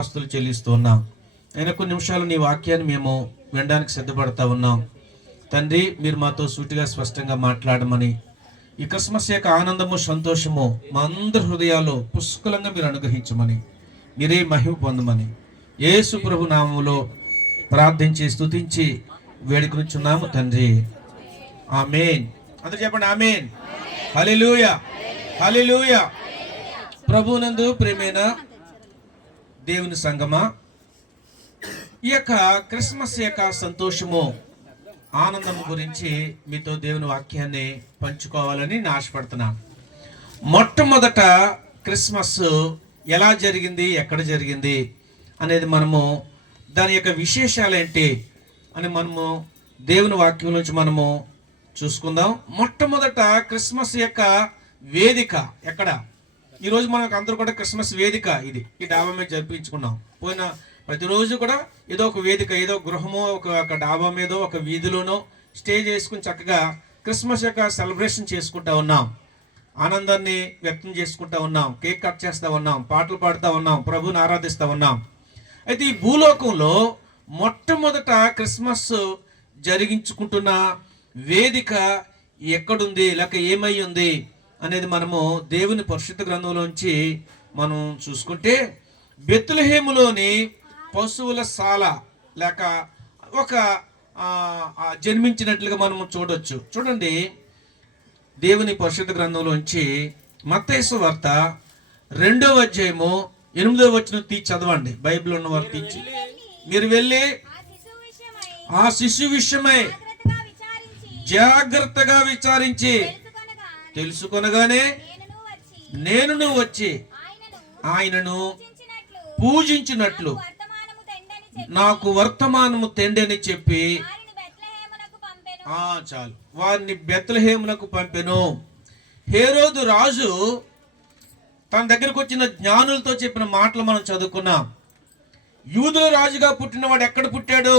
ఆస్తులు చెల్లిస్తూ ఉన్నాం. అయినా కొన్ని నిమిషాలు నీ వాక్యాన్ని మేము వినడానికి సిద్ధపడతా ఉన్నాం. తండ్రి, మీరు మాతో సూటిగా స్పష్టంగా మాట్లాడమని, ఈ క్రిస్మస్ యొక్క ఆనందము సంతోషము మా అందరి హృదయాల్లో పుష్కలంగా మీరు అనుగ్రహించమని, మీరే మహిమ పొందమని యేసు ప్రభు నామములో ప్రార్థించి స్తుతించి వేడుకొనుచున్నాము తండ్రి. ఆమేన్. అందరూ చెప్పండి ఆమేన్. హల్లెలూయా, హల్లెలూయా. ప్రభువునందు ప్రియమైన దేవుని సంగమా, ఈ యొక్క క్రిస్మస్ యొక్క సంతోషము ఆనందము గురించి మీతో దేవుని వాక్యాన్ని పంచుకోవాలని నేను ఆశపడుతున్నాను. మొట్టమొదట క్రిస్మస్ ఎలా జరిగింది, ఎక్కడ జరిగింది అనేది మనము దాని యొక్క విశేషాలు ఏంటి అని మనము దేవుని వాక్యం నుంచి మనము చూసుకుందాం. మొట్టమొదట క్రిస్మస్ యొక్క వేదిక ఎక్కడ? ఈరోజు మనకు అందరూ కూడా క్రిస్మస్ వేదిక ఈ డాబా మీద జరిపించుకున్నాం. పోయిన ప్రతిరోజు కూడా ఏదో ఒక వేదిక, ఏదో గృహమో ఒక డాబా మీదో ఒక వీధిలోనో స్టేజ్ వేసుకుని చక్కగా క్రిస్మస్ యొక్క సెలబ్రేషన్ చేసుకుంటా ఉన్నాం. ఆనందాన్ని వ్యక్తం చేసుకుంటా ఉన్నాం, కేక్ కట్ చేస్తూ ఉన్నాం, పాటలు పాడుతూ ఉన్నాం, ప్రభుని ఆరాధిస్తూ ఉన్నాం. అయితే ఈ భూలోకంలో మొట్టమొదట క్రిస్మస్ జరిగించుకుంటున్న వేదిక ఎక్కడుంది, లేక ఏమై ఉంది అనేది మనము దేవుని పరిశుద్ధ గ్రంథంలోంచి మనం చూసుకుంటే, బెత్లెహేములోని పశువుల శాల లేక ఒక జన్మించినట్లుగా మనము చూడొచ్చు. చూడండి, దేవుని పరిశుద్ధ గ్రంథంలోంచి మత్తయి సువార్త 2వ అధ్యాయము 8వ వచనం తీసి చదవండి. బైబిల్ ఉన్నవారు తీసి, మీరు వెళ్ళి ఆ శిశువు విషయమై జాగ్రత్తగా విచారించి తెలుసుకొనగానే నేను వచ్చి ఆయనను పూజించినట్లు నాకు వర్తమానము తెండి అని చెప్పి చాలు వారిని బెత్లెహేమునకు పంపెను. హేరోదు రాజు తన దగ్గరకు వచ్చిన జ్ఞానులతో చెప్పిన మాటలు మనం చదువుకున్నాం. యూదుల రాజుగా పుట్టినవాడు ఎక్కడ పుట్టాడు?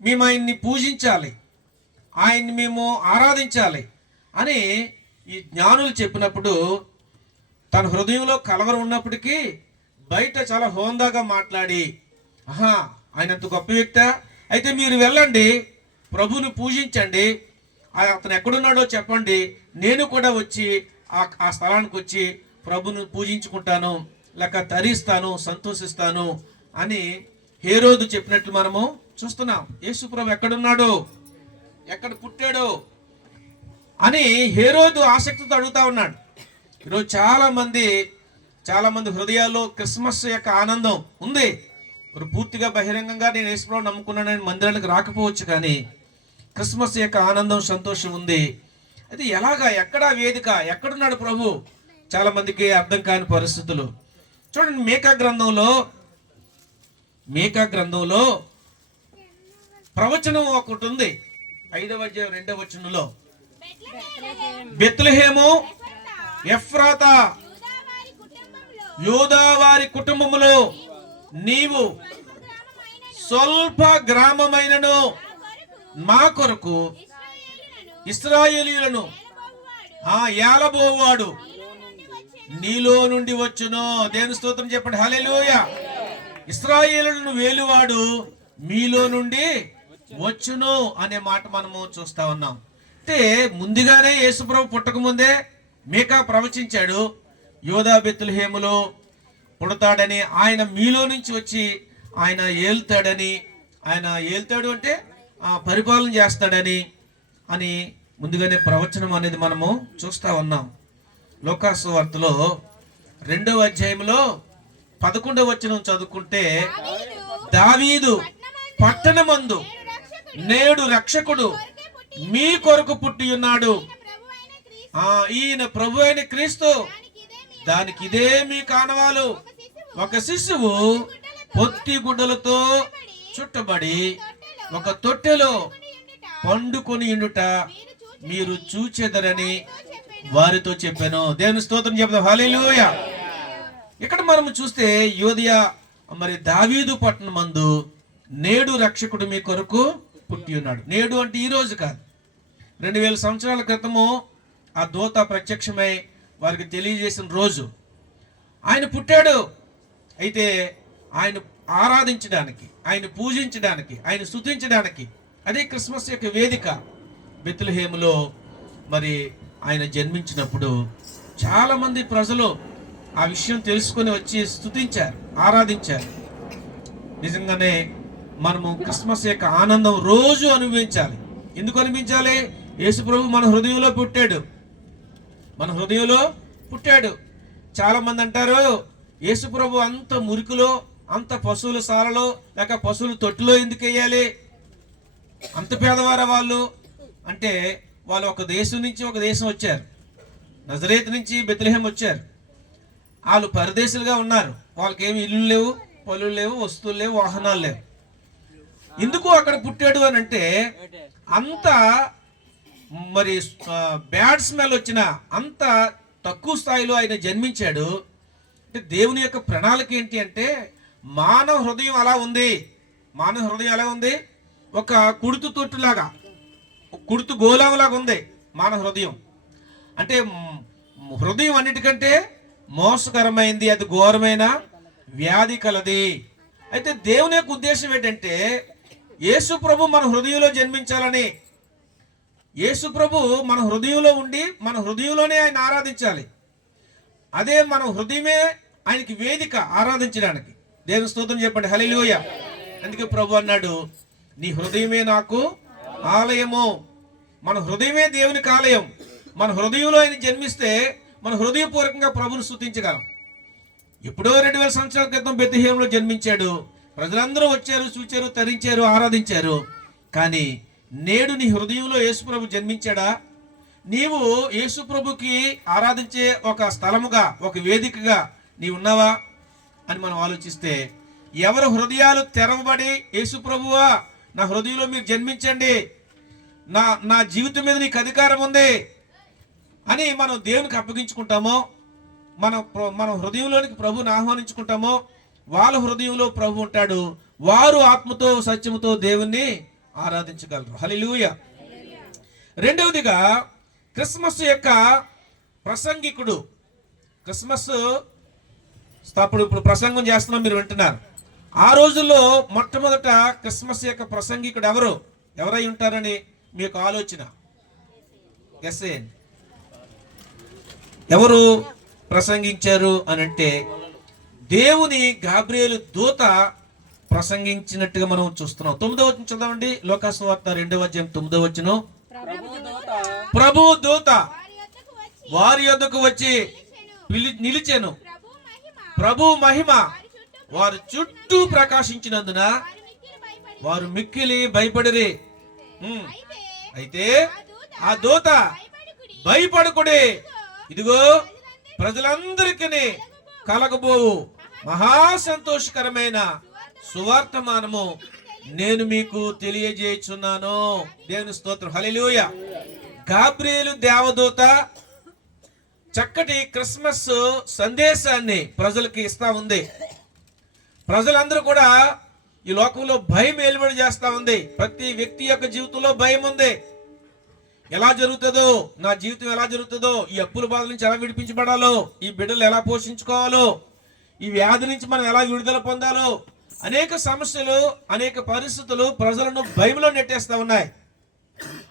మేము ఆయన్ని పూజించాలి, ఆయన్ని మేము ఆరాధించాలి అని ఈ జ్ఞానులు చెప్పినప్పుడు, తన హృదయంలో కలవరం ఉన్నప్పటికీ బయట చాలా హోందాగా మాట్లాడి, ఆయన అంత గొప్ప వ్యక్తి, అయితే మీరు వెళ్ళండి, ప్రభుని పూజించండి, అతను ఎక్కడున్నాడో చెప్పండి, నేను కూడా వచ్చి ఆ స్థలానికి వచ్చి ప్రభుని పూజించుకుంటాను, లేక తరిస్తాను, సంతోషిస్తాను అని హేరోదు చెప్పినట్లు మనము చూస్తున్నాం. యేసు ప్రభు ఎక్కడున్నాడు, ఎక్కడ పుట్టాడు అని హేరోదు ఆసక్తితో అడుగుతా ఉన్నాడు. ఈరోజు చాలా మంది హృదయాల్లో క్రిస్మస్ యొక్క ఆనందం ఉంది. మరి పూర్తిగా బహిరంగంగా నేను యేసుప్రభువుని నమ్ముకున్నానని మందిరానికి రాకపోవచ్చు, కానీ క్రిస్మస్ యొక్క ఆనందం, సంతోషం ఉంది. అయితే ఎలాగా, ఎక్కడ వేదిక, ఎక్కడున్నాడు ప్రభు? చాలా మందికి అర్థం కాని పరిస్థితులు. చూడండి, మీకా గ్రంథంలో ప్రవచనం ఒకటి ఉంది. 5వ అధ్యాయం 2వ వచనంలో, బెత్లెహేము ఎఫ్రాతా, యూదా వారి కుటుంబములో నీవు స్వల్ప గ్రామమైనను మా కొరకు ఇశ్రాయేలీయులను ఏలబోవాడు నీలో నుండి వచ్చును. దేవుని స్తోత్రం చెప్పండి, హల్లెలూయా. ఇశ్రాయేలును వేలువాడు మీలో నుండి వచ్చును అనే మాట మనము చూస్తా ఉన్నాం. అంటే ముందుగానే యేసుప్రభు పుట్టక ముందే మీకా ప్రవచించాడు, యూదా బెత్లెహేములో పుడతాడని, ఆయన మీలో నుంచి వచ్చి ఆయన ఏలుతాడని, ఆయన ఏలుతాడు అంటే పరిపాలన చేస్తాడని అని ముందుగానే ప్రవచనం అనేది మనము చూస్తా ఉన్నాం. లూకాసు వార్తలో 2వ అధ్యాయంలో 11వ వచనం చదువుకుంటే, దావీదు పట్టణమందు నేడు రక్షకుడు మీ కొరకు పుట్టి ఉన్నాడు, ఈయన ప్రభు అయిన క్రీస్తు, దానికి ఇదే మీ కానవాలు. ఒక శిశువు పొత్తి గుడ్డలతో చుట్టబడి ఒక తొట్టెలో పండుకొని ఉండుట మీరు చూచెదరని వారితో చెప్పాను. దేవుని స్తోత్రం చెప్తాం, హల్లెలూయా. ఇక్కడ మనం చూస్తే యోదియా మరి దావీదు పట్టణమందు నేడు రక్షకుడు మీ కొరకు పుట్టి ఉన్నాడు. నేడు అంటే ఈ రోజు కాదు, 2000 సంవత్సరాల క్రితము ఆ దూత ప్రత్యక్షమై వారికి తెలియజేసిన రోజు ఆయన పుట్టాడు. అయితే ఆయన ఆరాధించడానికి, ఆయన పూజించడానికి, ఆయన స్తుతించడానికి. అదే క్రిస్మస్ యొక్క వేదిక. బెత్లెహేములో మరి ఆయన జన్మించినప్పుడు చాలామంది ప్రజలు ఆ విషయం తెలుసుకొని వచ్చి స్తుతించారు, ఆరాధించారు. నిజంగానే మనము క్రిస్మస్ యొక్క ఆనందం రోజు అనుభవించాలి. ఎందుకు అనిపించాలి? యేసు ప్రభు మన హృదయంలో పుట్టాడు, మన హృదయంలో పుట్టాడు. చాలా మంది అంటారు, యేసు ప్రభు అంత మురికిలో, అంత పశువుల సాలలో లేక పశువుల తొట్టులో ఎందుకు వేయాలి? అంత పేదవారా వాళ్ళు అంటే, వాళ్ళు ఒక దేశం నుంచి ఒక దేశం వచ్చారు. నజరేతు నుంచి బెత్లెహేం వచ్చారు. వాళ్ళు పరదేశులుగా ఉన్నారు. వాళ్ళకి ఏమి ఇల్లు లేవు, పనులు లేవు, వస్తువులు లేవు, వాహనాలు లేవు. ఎందుకు అక్కడ పుట్టాడు అని అంటే, అంత మరి బ్యాడ్ స్మెల్ వచ్చిన అంత తక్కువ స్థాయిలో ఆయన జన్మించాడు. అంటే దేవుని యొక్క ప్రణాళిక ఏంటి అంటే, మానవ హృదయం అలా ఉంది. మానవ హృదయం ఎలా ఉంది? ఒక కుడుతు తొట్టులాగా, కుడుతు గోళంలాగా ఉంది మానవ హృదయం. అంటే హృదయం అన్నిటికంటే మోసకరమైంది, అది ఘోరమైన వ్యాధి కలది. అయితే దేవుని యొక్క ఉద్దేశం ఏంటంటే, యేసు ప్రభు మన హృదయంలో జన్మించాలని. యేసు ప్రభు మన హృదయంలో ఉండి మన హృదయంలోనే ఆయన ఆరాధించాలి. అదే మన హృదయమే ఆయనకి వేదిక ఆరాధించడానికి. దేవుని స్తోత్రం చెప్పండి, హల్లెలూయా. అందుకే ప్రభు అన్నాడు, నీ హృదయమే నాకు ఆలయము. మన హృదయమే దేవునికి ఆలయం. మన హృదయంలో ఆయన జన్మిస్తే మన హృదయపూర్వకంగా ప్రభుని స్తుతించగలం. ఎప్పుడో 2000 సంవత్సరాల క్రితం బెత్లెహేములో జన్మించాడు. ప్రజలందరూ వచ్చారు, చూచారు, తరించారు, ఆరాధించారు. కానీ నేడు నీ హృదయంలో యేసుప్రభు జన్మించాడా? నీవు యేసుప్రభుకి ఆరాధించే ఒక స్థలముగా, ఒక వేదికగా నీవు ఉన్నావా అని మనం ఆలోచిస్తే, ఎవరు హృదయాలు తెరవబడి, యేసుప్రభువా నా హృదయంలో మీరు జన్మించండి, నా జీవితం మీద నీకు అధికారం ఉంది అని మనం దేవునికి అప్పగించుకుంటామో, మన హృదయంలోనికి ప్రభుని ఆహ్వానించుకుంటామో, వాళ్ళ హృదయంలో ప్రభు ఉంటాడు. వారు ఆత్మతో సత్యముతో దేవుణ్ణి ఆరాధించగలరు. హల్లెలూయా. రెండవదిగా క్రిస్మస్ యొక్క ప్రసంగికుడు. క్రిస్మస్ ఇప్పుడు ప్రసంగం చేస్తున్నాం, మీరు వింటున్నారు. ఆ రోజుల్లో మొట్టమొదట క్రిస్మస్ యొక్క ప్రసంగికుడు ఎవరై ఉంటారని మీకు ఆలోచన? ఎస్ఏ ఎవరు ప్రసంగించారు అని అంటే, దేవుని గాబ్రియేలు దూత ప్రసంగించినట్టుగా మనం చూస్తున్నాం. 9వ వచనం చదవండి, లోకాసు వార్త 2వ అధ్యాయం 9వ వచనం. ప్రభు దూత వారి యొద్దకు వచ్చి నిలిచెను. ప్రభు మహిమ వారి చుట్టూ ప్రకాశించినందున వారు మిక్కిలి భయపడిరి. అయితే ఆ దూత, భయపడకుడి, ఇదిగో ప్రజలందరికీ కలగబోవు మహా సంతోషకరమైన సువార్తమానము నేను మీకు తెలియజేయుచున్నాను. దేవుని స్తోత్రం, హల్లెలూయా. గాబ్రియేలు దేవదూత చక్కటి క్రిస్మస్ సందేశాన్ని ప్రజలకి ఇస్తా ఉంది. ప్రజలందరూ కూడా ఈ లోకంలో భయం ఏలుబడి చేస్తా ఉంది. ప్రతి వ్యక్తి యొక్క జీవితంలో భయం ఉంది. ఎలా జరుగుతుందో, నా జీవితం ఎలా జరుగుతుందో, ఈ అప్పుల బాధ నుంచి ఎలా విడిపించబడాలో, ఈ బిడ్డలు ఎలా పోషించుకోవాలో, ఈ వ్యాధి నుంచి మనం ఎలా విడుదల పొందాలో, అనేక సమస్యలు, అనేక పరిస్థితులు ప్రజలను భయంలో నెట్టేస్తా ఉన్నాయి.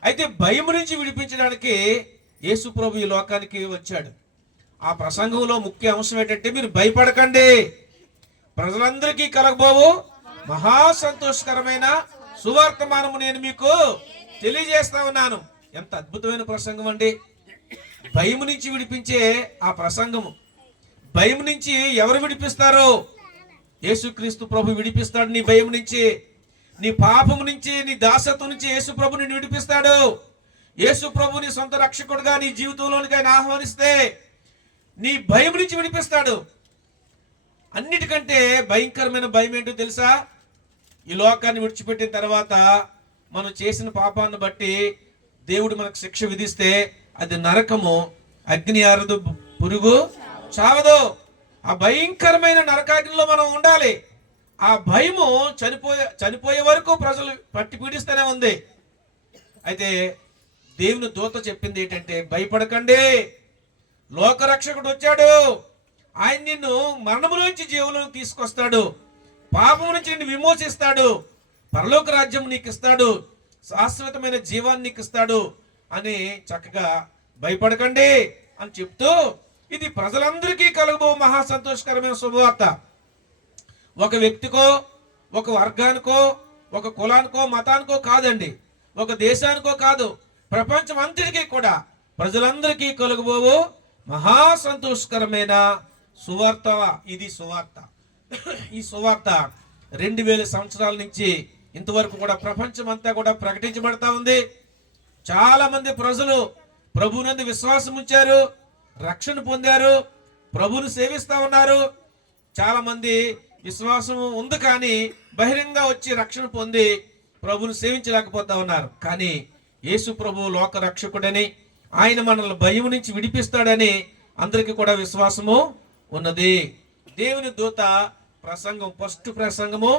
అయితే భయం నుంచి విడిపించడానికి యేసు ప్రభు ఈ లోకానికి వచ్చాడు. ఆ ప్రసంగంలో ముఖ్య అంశం ఏంటంటే, మీరు భయపడకండి, ప్రజలందరికీ కలగబోవు మహా సంతోషకరమైన సువార్తమానము నేను మీకు తెలియజేస్తా ఉన్నాను. ఎంత అద్భుతమైన ప్రసంగం అండి. భయం నుంచి విడిపించే ఆ ప్రసంగము. భయం నుంచి ఎవరు విడిపిస్తారో? యేసుక్రీస్తు ప్రభు విడిపిస్తాడు. నీ భయం నుంచి, నీ పాపం నుంచి, నీ దాసత్వం నుంచి యేసు ప్రభు నిన్ను విడిపిస్తాడు. యేసు ప్రభు నీ సొంత రక్షకుడుగా నీ జీవితంలోనికి ఆయన ఆహ్వానిస్తే నీ భయం నుంచి విడిపిస్తాడు. అన్నిటికంటే భయంకరమైన భయం ఏంటో తెలుసా? ఈ లోకాన్ని విడిచిపెట్టిన తర్వాత మనం చేసిన పాపాన్ని బట్టి దేవుడు మనకు శిక్ష విధిస్తే అది నరకము. అగ్ని ఆరదు, పురుగు చావదు. ఆ భయంకరమైన నరకాగ్నిలో మనం ఉండాలి. ఆ భయము చనిపోయే వరకు ప్రజలు పట్టి పీడిస్తూనే ఉంది. అయితే దేవుని దూత చెప్పింది ఏంటంటే, భయపడకండి, లోకరక్షకుడు వచ్చాడు, ఆయన నిన్ను మరణములోంచి జీవులను తీసుకొస్తాడు, పాపం నుంచి నిన్ను విమోచిస్తాడు, పరలోక రాజ్యం నీకు ఇస్తాడు, శాశ్వతమైన జీవాన్ని నీకు ఇస్తాడు అని చక్కగా భయపడకండి అని చెప్తూ, ఇది ప్రజలందరికీ కలుగబో మహా సంతోషకరమైన శుభవార్త. ఒక వ్యక్తికో, ఒక వర్గానికో, ఒక కులానికో, మతానికో కాదండి, ఒక దేశానికో కాదు, ప్రపంచం అంతటికీ కూడా ప్రజలందరికీ కలుగబోవు మహా సంతోషకరమైన సువార్త. ఇది సువార్త. ఈ సువార్త 2000 సంవత్సరాల నుంచి ఇంతవరకు కూడా ప్రపంచం అంతా కూడా ప్రకటించబడతా ఉంది. చాలా మంది ప్రజలు ప్రభువునందు విశ్వాసం ఉంచారు, రక్షణ పొందారు, ప్రభువును సేవిస్తా ఉన్నారు. చాలా మంది విశ్వాసం ఉంది కానీ బహిరంగ వచ్చి రక్షణ పొంది ప్రభువును సేవించలేకపోతా ఉన్నారు. కానీ యేసు ప్రభువు లోక రక్షకుడని, ఆయన మనల్ని భయం నుంచి విడిపిస్తాడని అందరికీ కూడా విశ్వాసము ఉన్నది. దేవుని దూత ప్రసంగం, ఫస్ట్ ప్రసంగము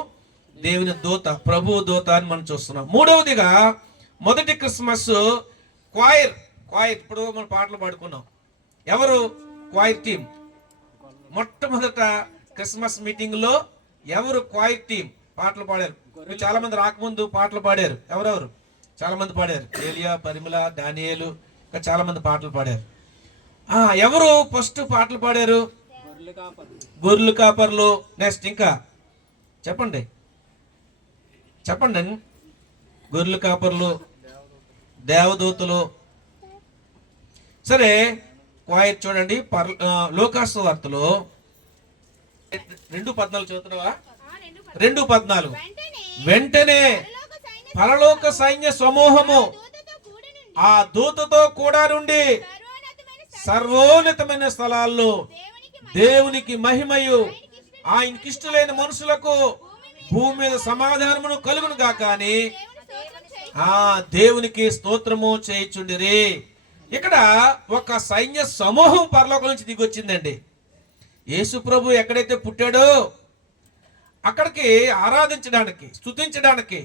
దేవుని దూత, ప్రభువు దూత అని మనం చూస్తున్నాం. మూడవదిగా మొదటి క్రిస్మస్ క్వాయిర్. ఇప్పుడు మనం పాటలు పాడుకున్నాం. ఎవరు క్వాయిర్ టీం? మొట్టమొదట క్రిస్మస్ మీటింగ్ లో ఎవరు క్వాయిర్ టీం పాటలు పాడారు? చాలా మంది రాకముందు పాటలు పాడారు. ఎవరెవరు? చాలా మంది పాడారు. ఏలియా, పరిమళ, దానియేలు, ఇంకా చాలా మంది పాటలు పాడారు. ఎవరు ఫస్ట్ పాటలు పాడారు? గొర్రెలు కాపర్లు. నెక్స్ట్ ఇంకా చెప్పండి. గొర్రెలు కాపర్లు, దేవదూతలు. సరే, క్వాయిర్ చూడండి. లోకాసు వార్తలో 2:14 చదువుతున్నావా? 2:14. వెంటనే పరలోక సైన్య సమూహము ఆ దూతతో కూడా నుండి సర్వోన్నతమైన స్థలాల్లో దేవునికి మహిమయు ఆయనకిష్టలైన మనుషులకు భూమి మీద సమాధానమును కలుగును గాక అని దేవునికి స్తోత్రము చేయుచుండిరి. ఇక్కడ ఒక సైన్య సమూహం పరలోకం నుంచి దిగొచ్చిందండి. యేసు ప్రభు ఎక్కడైతే పుట్టాడో అక్కడికి ఆరాధించడానికి, స్తుతించడానికి,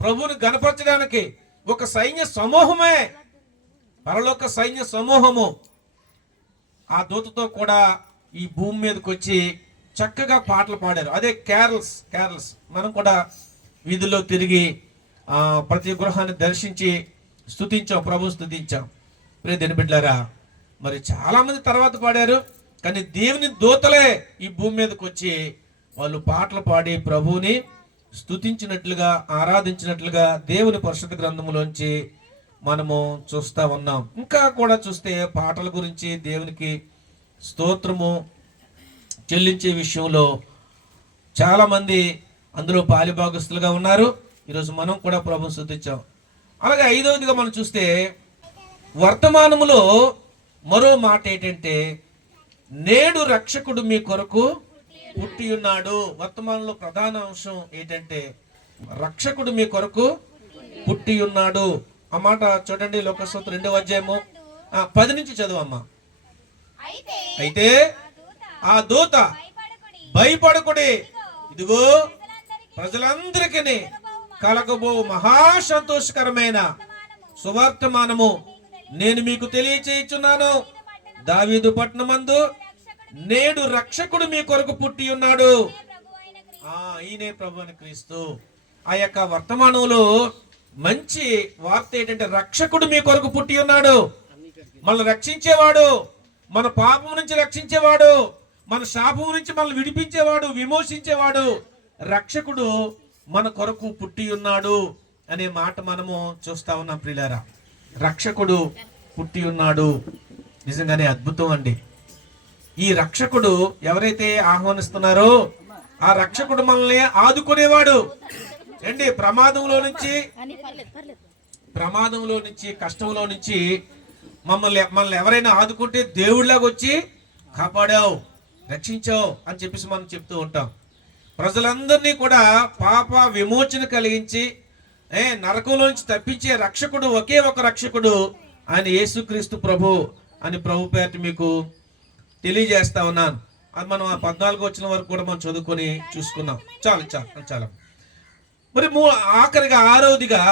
ప్రభువుని గణపరచడానికి ఒక సైన్య సమూహమే, పరలోక సైన్య సమూహము ఆ దూతతో కూడా ఈ భూమి మీదకి వచ్చి చక్కగా పాటలు పాడారు. అదే క్యారల్స్. మనం కూడా వీధుల్లో తిరిగి ప్రతి గృహాన్ని దర్శించి స్తుతించాం, ప్రభువుని స్తుతించాం. ప్రియదేని బిడ్డలారా, మరి చాలా మంది తర్వాత పాడారు, కానీ దేవుని దూతలే ఈ భూమి మీదకి వచ్చి వాళ్ళు పాటలు పాడి ప్రభువుని స్తుతించినట్లుగా, ఆరాధించినట్లుగా దేవుని పరిశుద్ధ గ్రంథములోంచి మనము చూస్తా ఉన్నాం. ఇంకా కూడా చూస్తే పాటల గురించి, దేవునికి స్తోత్రము చెల్లించే విషయంలో చాలా మంది అందులో పాలిభాగస్తులుగా ఉన్నారు. ఈరోజు మనం కూడా ప్రభువుని స్తుతించాం. అలాగే 5వదిగా మనం చూస్తే వర్తమానములో మరో మాట ఏంటంటే, నేడు రక్షకుడు మీ కొరకు పుట్టి ఉన్నాడు. వర్తమానంలో ప్రధాన అంశం ఏంటంటే, రక్షకుడు మీ కొరకు పుట్టి ఉన్నాడు. ఆ మాట చూడండి, లోకసూత్ర 2వ అధ్యాయము 10 నుంచి చదువమ్మా. అయితే ఆ దూత భయపడకుడి, ఇదిగో ప్రజలందరికీ కలగబో మహా సంతోషకరమైన సువర్తమానము నేను మీకు తెలియచేయుచున్నాను. దావీదు పట్టణమందు నేడు రక్షకుడు మీ కొరకు పుట్టి ఉన్నాడు. ఈయనే ప్రభు అని క్రీస్తు. ఆ యొక్క వర్తమానంలో మంచి వార్త ఏంటంటే, రక్షకుడు మీ కొరకు పుట్టి ఉన్నాడు. మనల్ని రక్షించేవాడు, మన పాపం నుంచి రక్షించేవాడు, మన శాపం నుంచి మనల్ని విడిపించేవాడు, విమోచించేవాడు రక్షకుడు మన కొరకు పుట్టి ఉన్నాడు అనే మాట మనము చూస్తా ఉన్నాం. ప్రియులారా, రక్షకుడు పుట్టి ఉన్నాడు. నిజంగానే అద్భుతం అండి. ఈ రక్షకుడు ఎవరైతే ఆహ్వానిస్తున్నారో ఆ రక్షకుడు మనల్ని ఆదుకునేవాడు అండి. ప్రమాదంలో నుంచి కష్టంలో నుంచి మనల్ని ఎవరైనా ఆదుకుంటే దేవుడిలాగా వచ్చి కాపాడావు, రక్షించావు అని చెప్పేసి మనం చెప్తూ ఉంటాం. ప్రజలందరినీ కూడా పాప విమోచన కలిగించి నరకంలో నుంచి తప్పించే రక్షకుడు ఒకే ఒక రక్షకుడు, ఆయన యేసుక్రీస్తు ప్రభు అని ప్రభు పేరు మీకు తెలియజేస్తా ఉన్నాను. అది మనం 14 వచ్చిన వరకు కూడా మనం చదువుకొని చూసుకున్నాం. చాలా మరి ఆఖరిగా 6వదిగా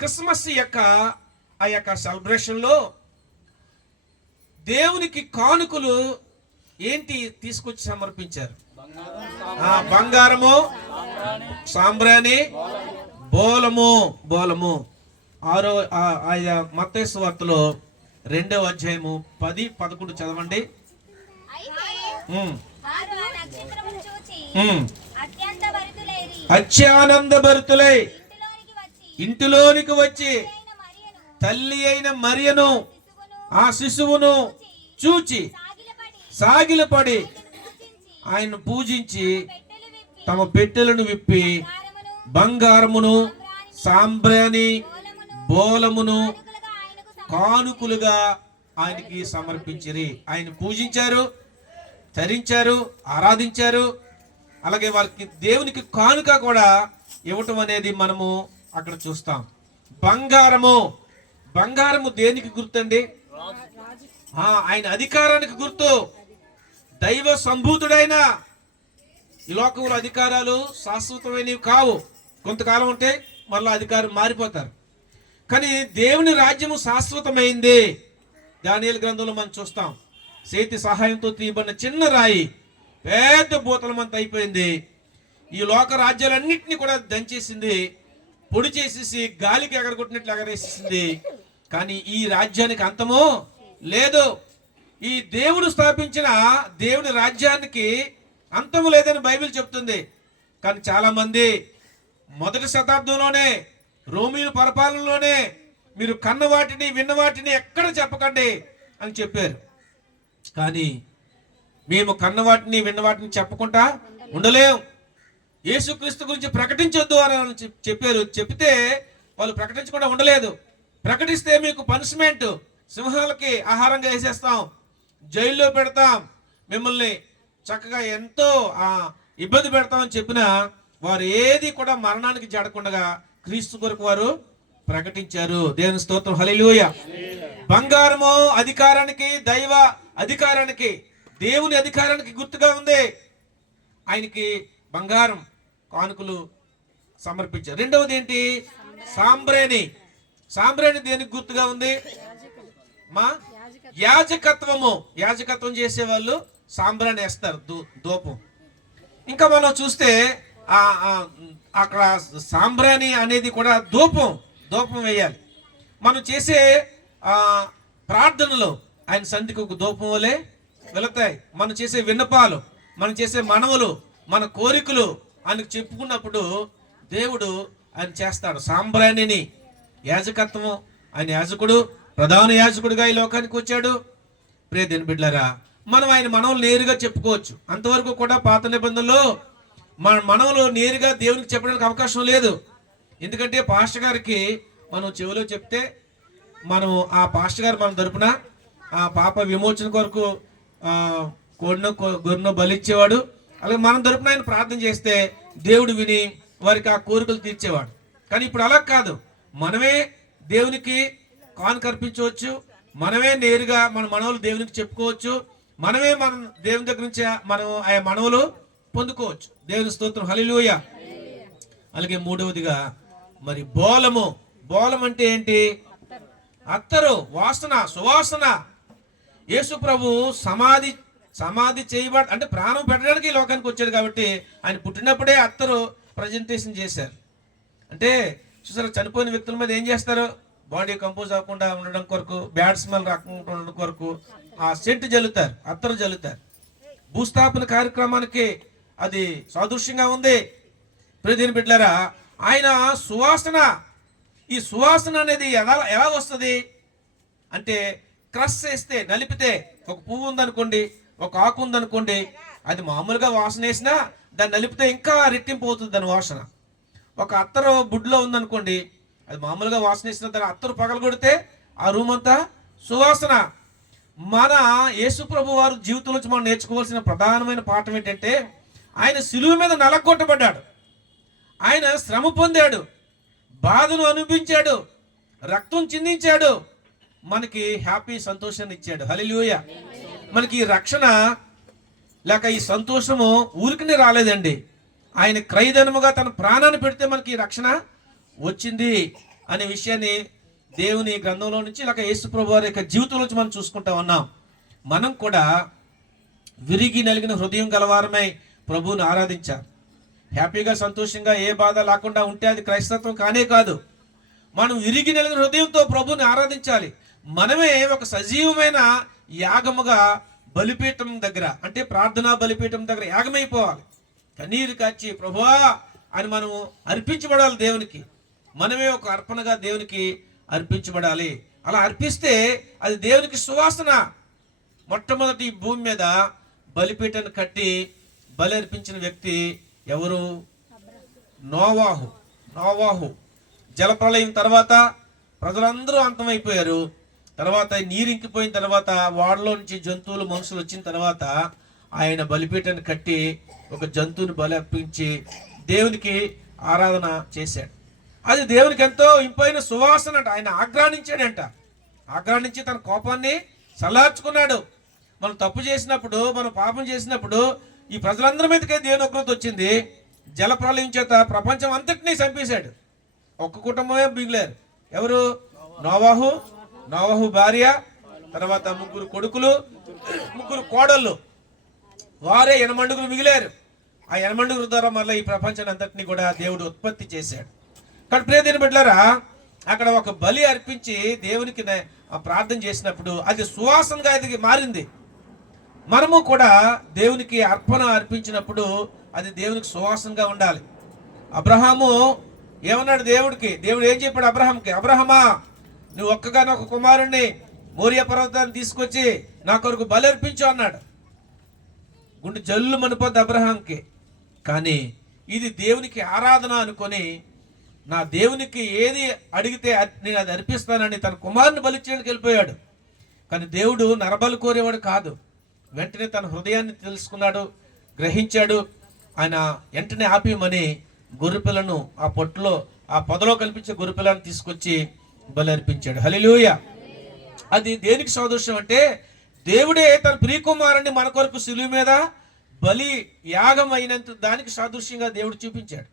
క్రిస్మస్ ఆ యొక్క సెలబ్రేషన్ లో దేవునికి కానుకలు ఏంటి తీసుకొచ్చి సమర్పించారు? బంగారము, సాంబ్రాణి, బోలము. బోలము 6వ మత్తయి సువార్తలో 2వ అధ్యాయము 10-11 చదవండి. అత్యానంద భరితులై ఇంటిలోనికి వచ్చి తల్లి అయిన మరియను ఆ శిశువును చూచి సాగిలపడి ఆయన పూజించి తమ పెట్టెలను విప్పి బంగారమును, సాంబ్రాణి, బోలమును కానుకలుగా ఆయనకి సమర్పించిరి. ఆయన పూజించారు, ధరించారు, ఆరాధించారు. అలాగే వారికి దేవునికి కానుక కూడా ఇవ్వటం అనేది మనము అక్కడ చూస్తాం. బంగారము దేనికి గుర్తండి? ఆయన అధికారానికి గుర్తు. దైవ సంభూతుడైన ఈ లోకంలో అధికారాలు శాశ్వతమైనవి కావు. కొంతకాలం ఉంటే మళ్ళీ అధికారం మారిపోతారు. కానీ దేవుని రాజ్యము శాశ్వతమైంది. దానియేలు గ్రంథంలో మనం చూస్తాం. చేతి సహాయంతో తీయబడిన చిన్న రాయి పెద్ద భూతలమంత అయిపోయింది. ఈ లోక రాజ్యాలన్నింటినీ కూడా దంచేసింది, పొడి చేసేసి గాలికి ఎగరగొట్టినట్లు ఎగరేసేసింది. కానీ ఈ రాజ్యానికి అంతమో లేదు. ఈ దేవుడు స్థాపించిన దేవుని రాజ్యానికి అంతము లేదని బైబిల్ చెప్తుంది. కానీ చాలా మంది 1వ శతాబ్దంలోనే రోమీయుల పరిపాలనలోనే మీరు కన్న వాటిని విన్న వాటిని ఎక్కడ చెప్పకండి అని చెప్పారు. కానీ మేము కన్న వాటిని విన్న వాటిని చెప్పకుండా ఉండలేం. యేసుక్రీస్తు గురించి ప్రకటించొద్దు అని చెప్పారు. చెప్తే వాళ్ళు ప్రకటించకుండా ఉండలేదు. ప్రకటిస్తే మీకు పనిష్మెంట్, సింహాలకి ఆహారంగా వేసేస్తాం, జైల్లో పెడతాం, మిమ్మల్ని చక్కగా ఎంతో ఇబ్బంది పెడతామని చెప్పినా వారు ఏది కూడా మరణానికి జడకుండా క్రీస్తు కొరకు వారు ప్రకటించారు. దేవుని స్తోత్రం, హల్లెలూయా. బంగారము అధికారానికి, దైవ అధికారానికి, దేవుని అధికారానికి గుర్తుగా ఉంది. ఆయనకి బంగారం కానుకలు సమర్పించారు. రెండవది ఏంటి? సాంబ్రాణి. సాంబ్రాణి దేనికి గుర్తుగా ఉంది? యాజకత్వం చేసేవాళ్ళు సాంబ్రాణి వేస్తారు, ధూపం. ఇంకా మనం చూస్తే అక్కడ సాంబ్రాణి అనేది కూడా ధూపం వేయాలి. మనం చేసే ప్రార్థనలు ఆయన సంధికి ఒక ధూపం వలె వెళతాయి. మనం చేసే విన్నపాలు, మనం చేసే మనవులు, మన కోరికలు ఆయనకు చెప్పుకున్నప్పుడు దేవుడు ఆయన చేస్తాడు. సాంబ్రాణిని, యాజకత్వం. ఆయన యాజకుడు, ప్రధాన యాజకుడిగా ఈ లోకానికి వచ్చాడు. ప్రియ దేవుని బిడ్డలారా, మనం ఆయన మనవులు నేరుగా చెప్పుకోవచ్చు. అంతవరకు కూడా పాత నిబంధనలో మన మనవులు నేరుగా దేవునికి చెప్పడానికి అవకాశం లేదు. ఎందుకంటే పాస్టర్ గారికి మనం చెవిలో చెప్తే మనం ఆ పాస్టర్ గారు మన తరపున ఆ పాప విమోచన కొరకు గొర్రెను బలిచ్చేవాడు. అలాగే మనం తరపున ఆయన ప్రార్థన చేస్తే దేవుడు విని వారికి ఆ కోరికలు తీర్చేవాడు. కానీ ఇప్పుడు అలా కాదు. మనమే దేవునికి కానుక అర్పించవచ్చు, మనమే నేరుగా మన మనవులు దేవునికి చెప్పుకోవచ్చు, మనమే మన దేవుని దగ్గర నుంచి మనం ఆ మనవులు పొందుకోవచ్చు. దేవుని స్తోత్రం, హల్లెలూయా. అలాగే మూడవదిగా మరి బోలం అంటే ఏంటి? అత్తరు, వాసన, సువాసన. యేసు ప్రభు సమాధి చేయబడ అంటే ప్రాణం పెట్టడానికి ఈ లోకానికి వచ్చాడు కాబట్టి ఆయన పుట్టినప్పుడే అత్తరు ప్రజెంటేషన్ చేశారు. అంటే చూసారా, చనిపోయిన వ్యక్తుల మీద ఏం చేస్తారు? బాడీ కంపోజ్ అవ్వకుండా ఉండడం కొరకు, బ్యాడ్ స్మెల్ రాకుండా ఉండడం కొరకు ఆ సెంట్ జల్లుతారు, అత్తరు జల్లుతారు. భూస్థాపన కార్యక్రమానికి అది సాదృశ్యంగా ఉంది. ప్రియమైన బిడ్డలారా, ఆయన సువాసన, ఈ సువాసన అనేది ఎలా వస్తుంది అంటే క్రష్ చేస్తే, నలిపితే, ఒక పువ్వు ఉందనుకోండి, ఒక ఆకు ఉందనుకోండి, అది మామూలుగా వాసన వేసినా దాన్ని నలిపితే ఇంకా రెట్టింపు అవుతుంది దాని వాసన. ఒక అత్తరు బుడ్లో ఉందనుకోండి, అది మామూలుగా వాసన వేసిన దాన్ని అత్తరు పగలగొడితే ఆ రూమ్ అంతా సువాసన. మన యేసు ప్రభు వారు జీవితం నుంచి మనం నేర్చుకోవాల్సిన ప్రధానమైన పాఠం ఏంటంటే ఆయన శిలువ మీద నలగొట్టబడ్డాడు, ఆయన శ్రమ పొందాడు, బాధను అనుభవించాడు, రక్తం చిందించాడు, మనకి హ్యాపీ సంతోషాన్ని ఇచ్చాడు. హల్లెలూయా. మనకి ఈ రక్షణ లేక ఈ సంతోషము ఊరికనే రాలేదండి. ఆయన క్రయధనముగా తన ప్రాణాన్ని పెడితే మనకి ఈ రక్షణ వచ్చింది అనే విషయాన్ని దేవుని గ్రంథంలో నుంచి లేక యేసు ప్రభు వారి యొక్క జీవితం నుంచి మనం చూసుకుంటా ఉన్నాం. మనం కూడా విరిగి నలిగిన హృదయం గలవారమై ప్రభువుని ఆరాధించాలి. హ్యాపీగా సంతోషంగా ఏ బాధ లేకుండా ఉంటే అది క్రైస్తత్వం కానే కాదు. మనం విరిగి నలిగిన హృదయంతో ప్రభువుని ఆరాధించాలి. మనమే ఒక సజీవమైన యాగముగా బలిపీఠం దగ్గర, అంటే ప్రార్థనా బలిపీఠం దగ్గర యాగమైపోవాలి. కన్నీరు కాచి ప్రభువా అని మనం అర్పించబడాలి దేవునికి. మనమే ఒక అర్పణగా దేవునికి అర్పించబడాలి. అలా అర్పిస్తే అది దేవునికి సువాసన. మొట్టమొదటి ఈ భూమి మీద బలిపీఠాన్ని కట్టి బలి అర్పించిన వ్యక్తి ఎవరు? నోవాహు. జలప్రలయం తర్వాత ప్రజలందరూ అంతమైపోయారు. తర్వాత నీరు ఇంకిపోయిన తర్వాత వాడలో నుంచి జంతువులు మనుషులు వచ్చిన తర్వాత ఆయన బలిపీఠాన్ని కట్టి ఒక జంతువుని బలి అర్పించి దేవునికి ఆరాధన చేశాడు. అది దేవునికి ఎంతో ఇంపైన సువాసన అంట. ఆయన ఆగ్రహించాడంట. ఆగ్రహించి తన కోపాన్ని చల్లార్చుకున్నాడు. మనం తప్పు చేసినప్పుడు, మనం పాపం చేసినప్పుడు ఈ ప్రజలందరి మీదకే దేవుని ఉగ్రత వచ్చింది. జలప్రలయం చేత ప్రపంచం అంతటినీ చంపేశాడు. ఒక్క కుటుంబమే మిగిలారు. ఎవరు? నోవాహు భార్య, తర్వాత 3 కొడుకులు, 3 కోడళ్ళు. వారే 8 మిగిలారు. ఆ 8 ద్వారా మళ్ళీ ఈ ప్రపంచాన్ని అంతటినీ కూడా దేవుడు ఉత్పత్తి చేశాడు. కానీ ప్రియ దేవుని బిడ్డలారా, అక్కడ ఒక బలి అర్పించి దేవునికి ప్రార్థన చేసినప్పుడు అది సువాసనగా ఎదిగి మారింది. మనము కూడా దేవునికి అర్పణ అర్పించినప్పుడు అది దేవునికి సువాసనగా ఉండాలి. అబ్రహాము ఏమన్నాడు దేవుడికి? దేవుడు ఏం చెప్పాడు అబ్రహాంకి? అబ్రహమా, నువ్వు ఒక్కగానొక కుమారుణ్ణి మోరియా పర్వతాన్ని తీసుకొచ్చి నా కొరకు బలి అర్పించు అన్నాడు. గుండె జల్లు మనిపోద్ది అబ్రహాంకి. కానీ ఇది దేవునికి ఆరాధన అనుకొని, నా దేవునికి ఏది అడిగితే నేను అది అర్పిస్తానని తన కుమారుని బలిచ్చేయడానికి వెళ్ళిపోయాడు. కానీ దేవుడు నరబలి కోరేవాడు కాదు. వెంటనే తన హృదయాన్ని తెలుసుకున్నాడు, గ్రహించాడు. ఆయన వెంటనే ఆపిమని గొర్రెపిల్లను ఆ పొట్టులో, ఆ పొదలో కల్పించే గొర్రెపిల్లను తీసుకొచ్చి బలి అర్పించాడు. హల్లెలూయా. అది దేనికి సాదృశ్యం అంటే, దేవుడే తన ప్రియకుమారుని మన కొరకు శిలువ మీద బలి యాగం అయినంత దానికి సాదృశ్యంగా దేవుడు చూపించాడు.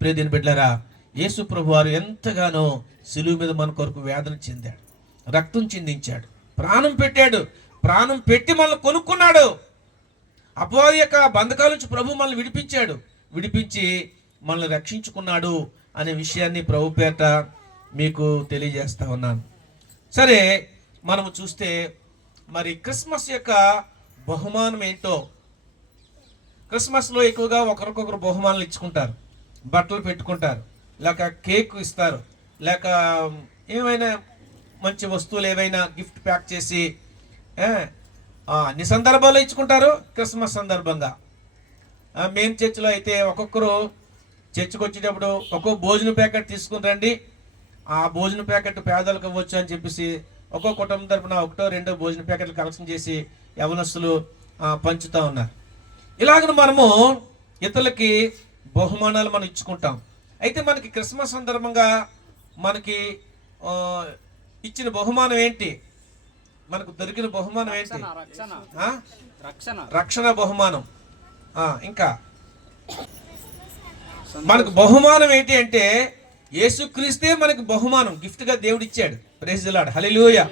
ప్రియ దేవుని బిడ్డలారా, యేసు ప్రభు వారు ఎంతగానో శిలువ మీద మన కొరకు వేదన చెందాడు, రక్తం చిందించాడు, ప్రాణం పెట్టాడు. ప్రాణం పెట్టి మనల్ని కొనుక్కున్నాడు. అపవాది యొక్క బంధకాల నుంచి ప్రభు మనల్ని విడిపించాడు. విడిపించి మనల్ని రక్షించుకున్నాడు అనే విషయాన్ని ప్రభు పేట మీకు తెలియజేస్తా ఉన్నాను. సరే, మనము చూస్తే మరి క్రిస్మస్ యొక్క బహుమానం ఏంటో. క్రిస్మస్లో ఎక్కువగా ఒకరికొకరు బహుమానాలు ఇచ్చుకుంటారు, బట్టలు పెట్టుకుంటారు, లేక కేక్ ఇస్తారు, లేక ఏమైనా మంచి వస్తువులు ఏవైనా గిఫ్ట్ ప్యాక్ చేసి అన్ని సందర్భాల్లో ఇచ్చుకుంటారు. క్రిస్మస్ సందర్భంగా మెయిన్ చర్చిలో అయితే ఒక్కొక్కరు చర్చికి వచ్చేటప్పుడు ఒక్కో భోజన ప్యాకెట్ తీసుకుని రండి, ఆ భోజన ప్యాకెట్ పేదలకు ఇవ్వచ్చు అని చెప్పేసి ఒక్కో కుటుంబం తరపున 1-2 భోజన ప్యాకెట్లు కలెక్షన్ చేసి యవనస్తులు పంచుతూ ఉన్నారు. ఇలాగ మనము ఇతరులకి బహుమానాలు మనం ఇచ్చుకుంటాం. అయితే మనకి క్రిస్మస్ సందర్భంగా మనకి ఇచ్చిన బహుమానం ఏంటి? మనకు దొరికిన బహుమానం ఏంటి? రక్షణ బహుమానం. ఇంకా మనకు బహుమానం ఏంటి అంటే, యేసుక్రీస్తే మనకు బహుమానం గిఫ్ట్గా దేవుడు ఇచ్చాడు. ప్రైజ్ ది లార్డ్, హల్లెలూయా.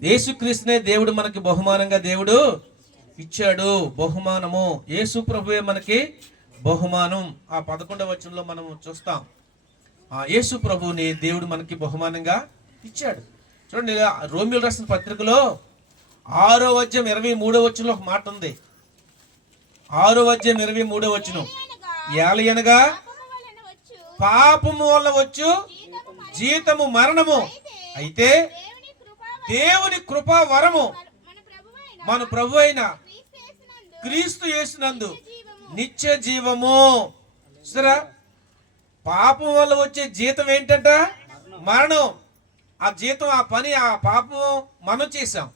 యేసుక్రీస్తునే దేవుడు మనకి బహుమానంగా దేవుడు ఇచ్చాడు. బహుమానము యేసు ప్రభువే మనకి బహుమానం. ఆ 11వ వచనంలో మనం చూస్తాం. యేసు ప్రభువుని దేవుడు మనకి బహుమానంగా ఇచ్చాడు. చూడండి, రోమియోలు రాసిన పత్రికలో 6వ అధ్యాయం 23వ వచనంలో ఒక మాట ఉంది. 6వ అధ్యాయం 23వ వచనం, ఏలయనగా పాపము వల్ల వచ్చు జీతము మరణము, అయితే దేవుని కృపా వరము మన ప్రభు అయిన క్రీస్తు యేసునందు నిత్య జీవము. సరే, పాపం వల్ల వచ్చే జీతం ఏంటంట? మరణం. ఆ జీతం, ఆ పని, ఆ పాపం మనం చేసాం,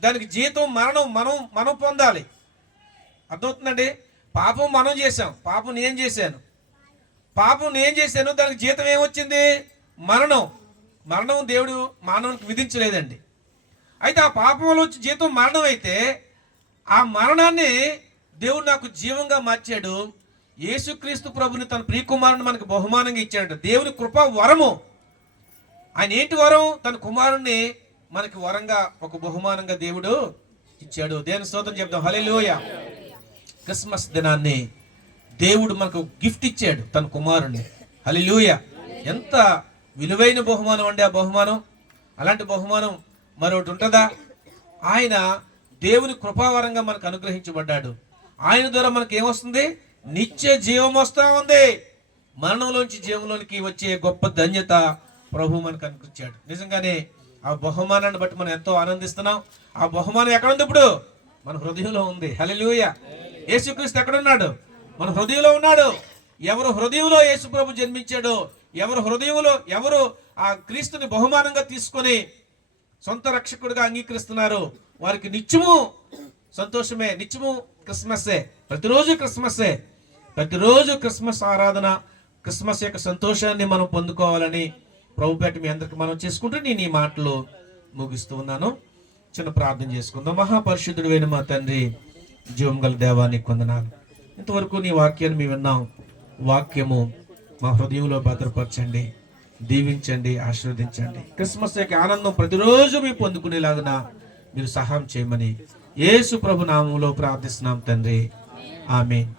దానికి జీతం మరణం మనం పొందాలి. అర్థమవుతుందండి? పాపం మనం చేసాం, పాపం నేను చేశాను, దానికి జీతం ఏమొచ్చింది? మరణం దేవుడు మానవునికి విధించలేదండి. అయితే ఆ పాపం వల్ల వచ్చే జీతం మరణం అయితే, ఆ మరణాన్ని దేవుడు నాకు జీవంగా మార్చాడు. యేసుక్రీస్తు ప్రభుని తన ప్రియకుమారుని మనకు బహుమానంగా ఇచ్చాడు. దేవుని కృపా వరము. ఆయన ఏంటి వరం? తన కుమారుణ్ణి మనకి వరంగా ఒక బహుమానంగా దేవుడు ఇచ్చాడు. దేవుని స్తోత్రం చెప్తాం, హల్లెలూయా. క్రిస్మస్ దినాన్ని దేవుడు మనకు గిఫ్ట్ ఇచ్చాడు, తన కుమారుణ్ణి. హల్లెలూయా! ఎంత విలువైన బహుమానం అండి ఆ బహుమానం. అలాంటి బహుమానం మరొకటి ఉంటుందా? ఆయన దేవుని కృపావరంగా మనకు అనుగ్రహించబడ్డాడు. ఆయన ద్వారా మనకి ఏమొస్తుంది? నిత్య జీవం వస్తూ ఉంది. మరణంలోంచి జీవంలోనికి వచ్చే గొప్ప ధన్యత ప్రభు మనకు అనుగ్రహించాడు. నిజంగానే ఆ బహుమానాన్ని బట్టి మనం ఎంతో ఆనందిస్తున్నాం. ఆ బహుమానం ఎక్కడ ఉంది? ఇప్పుడు మన హృదయంలో ఉంది. హల్లెలూయా! యేసుక్రీస్తు ఎక్కడున్నాడు? మన హృదయంలో ఉన్నాడు. ఎవరు హృదయంలో యేసు ప్రభు జన్మించాడో, ఎవరు ఆ క్రీస్తుని బహుమానంగా తీసుకొని సొంత రక్షకుడిగా అంగీకరిస్తున్నారు, వారికి నిత్యము సంతోషమే, నిత్యము క్రిస్మస్సే. ప్రతిరోజు క్రిస్మస్సే. ప్రతిరోజు క్రిస్మస్ ఆరాధన, క్రిస్మస్ యొక్క సంతోషాన్ని మనం పొందుకోవాలని ప్రభుపేట మీ అందరికి మనం చేసుకుంటూ నేను ఈ మాటలు ముగిస్తూ ఉన్నాను. చిన్న ప్రార్థన చేసుకుందాం. మహాపరిశుద్ధుడైన మా తండ్రి, జీవం గల దేవానికి వందనాలు. ఇంతవరకు నీ వాక్యాన్ని మేము విన్నాం. వాక్యము మా హృదయంలో భద్రపరచండి, దీవించండి, ఆశీర్వదించండి. క్రిస్మస్ యొక్క ఆనందం ప్రతిరోజు మేము పొందుకునేలాగా మీరు సహాయం చేయమని యేసు ప్రభు నామములో ప్రార్థిస్తున్నాం తండ్రి. ఆమేన్.